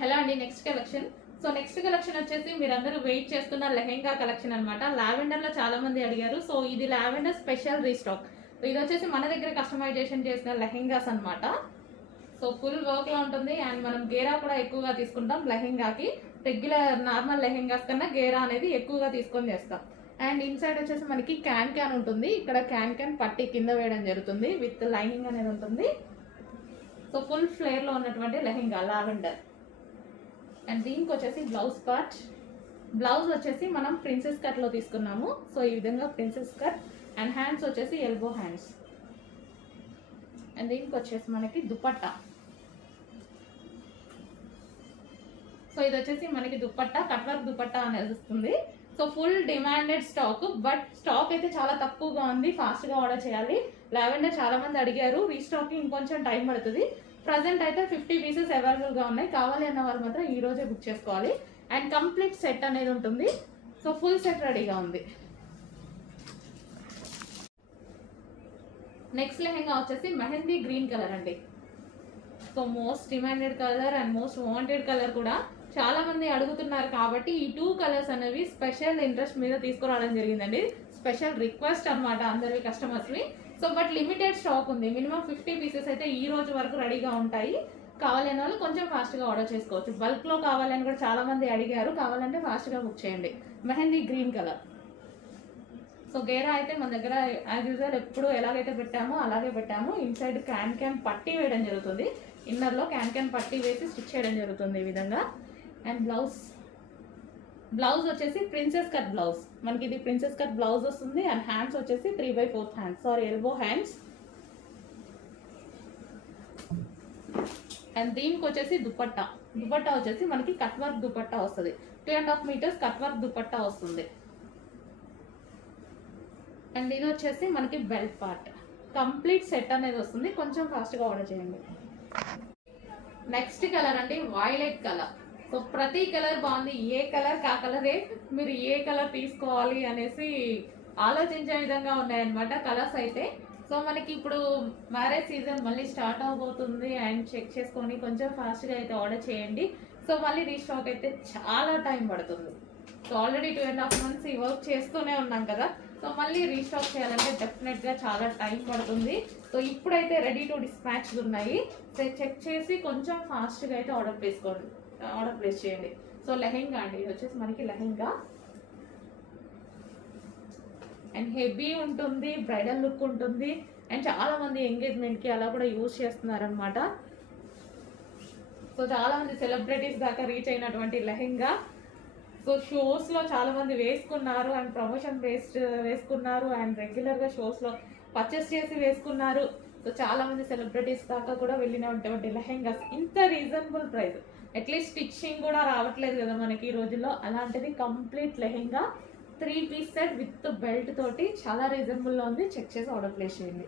Hello అండి next collection so next collection వచ్చేసి మీరందరూ వెయిట్ చేస్తున్న లెహెంగా కలెక్షన్ అనమాట లావెండర్లో చాలామంది అడిగారు. సో ఇది లావెండర్ స్పెషల్ రీస్టాక్ ఇది వచ్చేసి మన దగ్గర కస్టమైజేషన్ చేసిన లెహెంగాస్ అన్నమాట. సో ఫుల్ వర్క్లో ఉంటుంది. అండ్ మనం గేరా కూడా ఎక్కువగా తీసుకుంటాం లెహెంగాకి. రెగ్యులర్ నార్మల్ లెహెంగాస్ కన్నా గేరా అనేది ఎక్కువగా తీసుకొని చేస్తాం అండ్ ఇన్సైడ్ వచ్చేసి మనకి క్యాన్ క్యాన్ ఉంటుంది. ఇక్కడ క్యాన్ క్యాన్ పట్టి కింద వేయడం జరుగుతుంది. విత్ లైనింగ్ అనేది ఉంటుంది. సో ఫుల్ ఫ్లేర్లో ఉన్నటువంటి లెహెంగా లావెండర్. అండ్ దీనికి వచ్చేసి బ్లౌజ్ పార్ట్ బ్లౌజ్ వచ్చేసి మనం ప్రిన్సెస్ కట్లో తీసుకున్నాము. సో ఈ విధంగా ప్రిన్సెస్ కట్ అండ్ హ్యాండ్స్ వచ్చేసి ఎల్బో హ్యాండ్స్ అండ్ దీనికి వచ్చేసి మనకి దుపట్టా. సో ఇది వచ్చేసి మనకి దుపట్టా కట్ వర్క్ దుపట్టా అనేది వస్తుంది. So full demanded stock but stock అయితే చాలా తక్కువగా ఉంది. ఫాస్ట్గా ఆర్డర్ చేయాలి. లావెండర్ చాలా మంది అడిగారు. రీస్టాకింగ్ ఇంకొంచెం టైం పడుతుంది. ప్రజెంట్ అయితే ఫిఫ్టీ పీసెస్ అవైలబుల్గా ఉన్నాయి. కావాలి అన్న వారు మాత్రం ఈ రోజే బుక్ చేసుకోవాలి. అండ్ కంప్లీట్ సెట్ అనేది ఉంటుంది. సో ఫుల్ సెట్ రెడీగా ఉంది. నెక్స్ట్ లెహెంగా వచ్చేసి మెహందీ గ్రీన్ కలర్ అండి. So most demanded colour and most wanted colour కూడా చాలా మంది అడుగుతున్నారు కాబట్టి ఈ టూ కలర్స్ అనేవి స్పెషల్ ఇంట్రెస్ట్ మీద తీసుకురావడం జరిగిందండి. స్పెషల్ రిక్వెస్ట్ అనమాట అందరి కస్టమర్స్వి. సో బట్ లిమిటెడ్ స్టాక్ ఉంది. మినిమం ఫిఫ్టీ పీసెస్ అయితే ఈ రోజు వరకు రెడీగా ఉంటాయి. కావాలని వాళ్ళు కొంచెం ఫాస్ట్గా ఆర్డర్ చేసుకోవచ్చు. బల్క్లో కావాలని కూడా చాలామంది అడిగారు. కావాలంటే ఫాస్ట్గా బుక్ చేయండి. Mehndi green colour. సో గేరా అయితే మన దగ్గర యాజ్ యూజువల్ ఎప్పుడు ఎలాగైతే పెట్టామో అలాగే పెట్టాము. ఇన్సైడ్ క్యాన్ క్యాన్ పట్టి వేయడం జరుగుతుంది. ఇన్నర్లో క్యాన్ క్యాన్ పట్టి వేసి స్టిచ్ చేయడం జరుగుతుంది ఈ విధంగా. అండ్ బ్లౌజ్ బ్లౌజ్ వచ్చేసి ప్రిన్సెస్ కట్ బ్లౌజ్. మనకి ఇది ప్రిన్సెస్ కట్ బ్లౌజ్ వస్తుంది. అండ్ హ్యాండ్స్ వచ్చేసి three by fourth hands sorry elbow hands and దీనికి వచ్చేసి దుపట్టా. దుపట్టా వచ్చేసి మనకి కట్ వర్క్ దుపట్టా వస్తుంది. Two and half metres cut work dupatta వస్తుంది. అండ్ ఇది వచ్చేసి మనకి బెల్ట్ పార్ట్ కంప్లీట్ సెట్ అనేది వస్తుంది. కొంచెం ఫాస్ట్గా ఆర్డర్ చేయండి. నెక్స్ట్ కలర్ అండి వైలెట్ కలర్ సో ప్రతి కలర్ బాగుంది. ఏ కలర్ కా కలరే మీరు ఏ కలర్ తీసుకోవాలి అనేసి ఆలోచించే విధంగా ఉన్నాయన్నమాట కలర్స్ అయితే. సో మనకి ఇప్పుడు మ్యారేజ్ సీజన్ మళ్ళీ స్టార్ట్ అవబోతుంది అండ్ చెక్ చేసుకొని కొంచెం ఫాస్ట్గా అయితే ఆర్డర్ చేయండి. సో మళ్ళీ రీస్టాక్ అయితే చాలా టైం పడుతుంది. So already two and half months ఈ వర్క్ చేస్తూనే ఉన్నాం కదా. సో మళ్ళీ రీస్టాక్ చేయాలంటే డెఫినెట్గా చాలా టైం పడుతుంది. సో ఇప్పుడైతే రెడీ టు డిస్పాచ్ ఉన్నాయి. సో చెక్ చేసి కొంచెం ఫాస్ట్గా అయితే ఆర్డర్ చేసుకోండి ఆర్డర్ ప్లేస్ చేయండి. సో లెహెంగా అండి. ఇది వచ్చేసి మనకి లెహెంగా. అండ్ హెవీ ఉంటుంది బ్రైడల్ లుక్ ఉంటుంది. అండ్ చాలామంది ఎంగేజ్మెంట్కి అలా కూడా యూజ్ చేస్తున్నారనమాట సో చాలామంది సెలబ్రిటీస్ దాకా రీచ్ అయినటువంటి లెహెంగా. సో షోస్లో చాలామంది వేసుకున్నారు అండ్ ప్రమోషన్ బేస్డ్ వేసుకున్నారు అండ్ రెగ్యులర్గా షోస్లో పర్చేస్ చేసి వేసుకున్నారు. సో చాలామంది సెలబ్రిటీస్ దాకా కూడా వెళ్ళినటువంటి లెహెంగాస్. ఇంత రీజనబుల్ ప్రైస్ అట్లీస్ట్ స్టిచ్చింగ్ కూడా రావట్లేదు కదా మనకి ఈ రోజుల్లో. అలాంటిది complete lehenga three piece set with belt తోటి చాలా రీజనబుల్లో ఉంది. చెక్ చేసి ఆర్డర్ ప్లేస్ చేయండి.